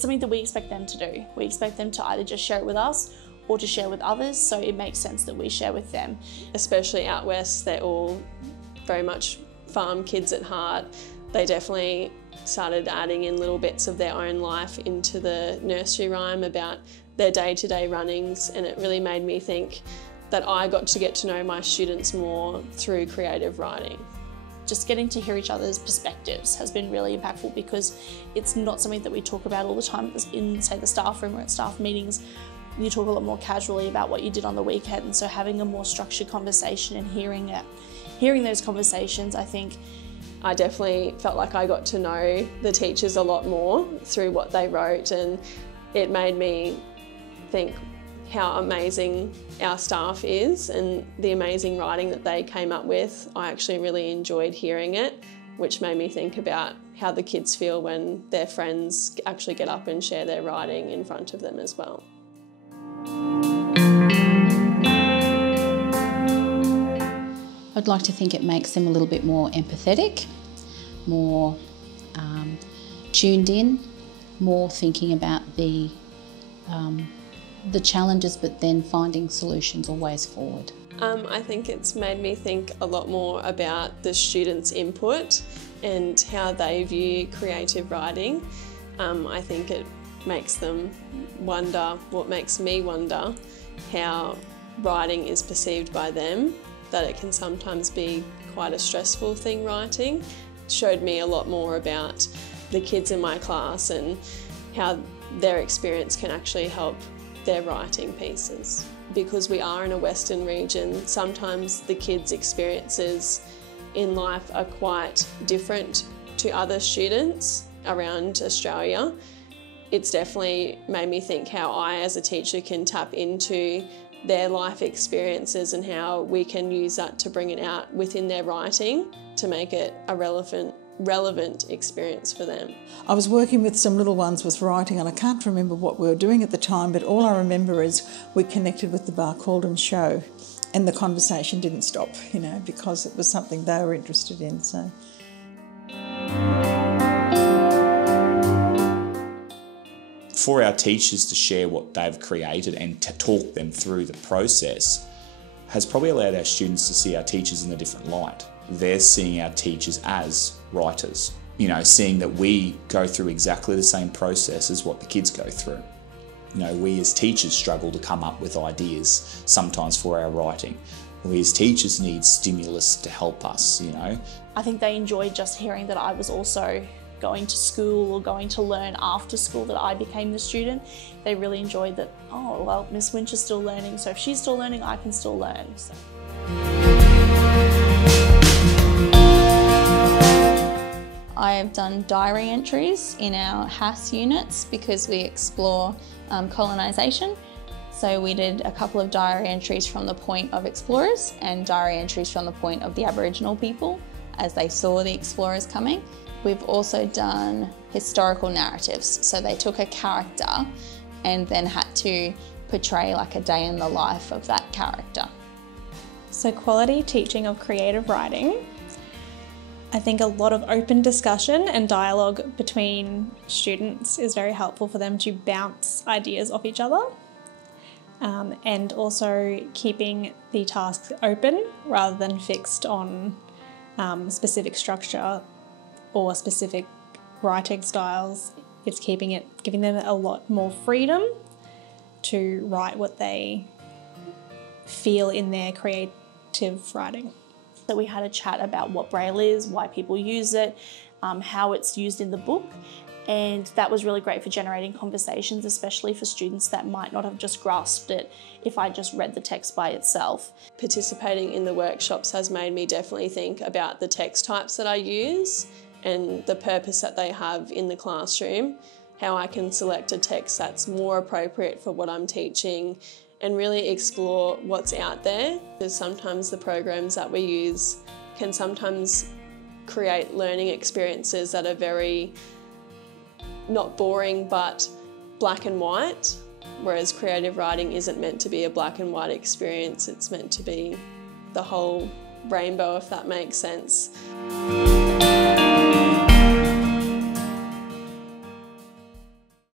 it's something that we expect them to do. We expect them to either just share it with us or to share with others, so it makes sense that we share with them. Especially out west, they're all very much farm kids at heart. They definitely started adding in little bits of their own life into the nursery rhyme about their day-to-day runnings, and it really made me think that I got to know my students more through creative writing. Just getting to hear each other's perspectives has been really impactful, because it's not something that we talk about all the time in, say, the staff room or at staff meetings. You talk a lot more casually about what you did on the weekend, and so having a more structured conversation and hearing those conversations, I think I definitely felt like I got to know the teachers a lot more through what they wrote, and it made me think how amazing our staff is and the amazing writing that they came up with. I actually really enjoyed hearing it, which made me think about how the kids feel when their friends actually get up and share their writing in front of them as well. I'd like to think it makes them a little bit more empathetic, more tuned in, more thinking about the challenges, but then finding solutions or ways forward. I think it's made me think a lot more about the students' input and how they view creative writing. I think it makes them wonder, what makes me wonder, how writing is perceived by them, that it can sometimes be quite a stressful thing, writing. It showed me a lot more about the kids in my class and how their experience can actually help their writing pieces. Because we are in a Western region, sometimes the kids' experiences in life are quite different to other students around Australia. It's definitely made me think how I as a teacher can tap into their life experiences and how we can use that to bring it out within their writing to make it a relevant experience for them. I was working with some little ones with writing, and I can't remember what we were doing at the time, but all I remember is we connected with the Barcaldine show, and the conversation didn't stop, because it was something they were interested in. So. For our teachers to share what they've created and to talk them through the process has probably allowed our students to see our teachers in a different light. They're seeing our teachers as writers, seeing that we go through exactly the same process as what the kids go through. We as teachers struggle to come up with ideas sometimes for our writing. We as teachers need stimulus to help us, I think they enjoyed just hearing that I was also going to school or going to learn after school, that I became the student. They really enjoyed that, oh, well, Miss Winch is still learning, so if she's still learning, I can still learn. So. I have done diary entries in our HAS units because we explore colonisation. So we did a couple of diary entries from the point of explorers and diary entries from the point of the Aboriginal people as they saw the explorers coming. We've also done historical narratives. So they took a character and then had to portray like a day in the life of that character. So quality teaching of creative writing. I think a lot of open discussion and dialogue between students is very helpful for them to bounce ideas off each other. And also keeping the tasks open rather than fixed on specific structure or specific writing styles. It's giving them a lot more freedom to write what they feel in their creative writing. So we had a chat about what Braille is, why people use it, how it's used in the book, and that was really great for generating conversations, especially for students that might not have just grasped it if I just read the text by itself. Participating in the workshops has made me definitely think about the text types that I use and the purpose that they have in the classroom, how I can select a text that's more appropriate for what I'm teaching and really explore what's out there. Because sometimes the programs that we use can sometimes create learning experiences that are very, not boring, but black and white, whereas creative writing isn't meant to be a black and white experience, it's meant to be the whole rainbow, if that makes sense.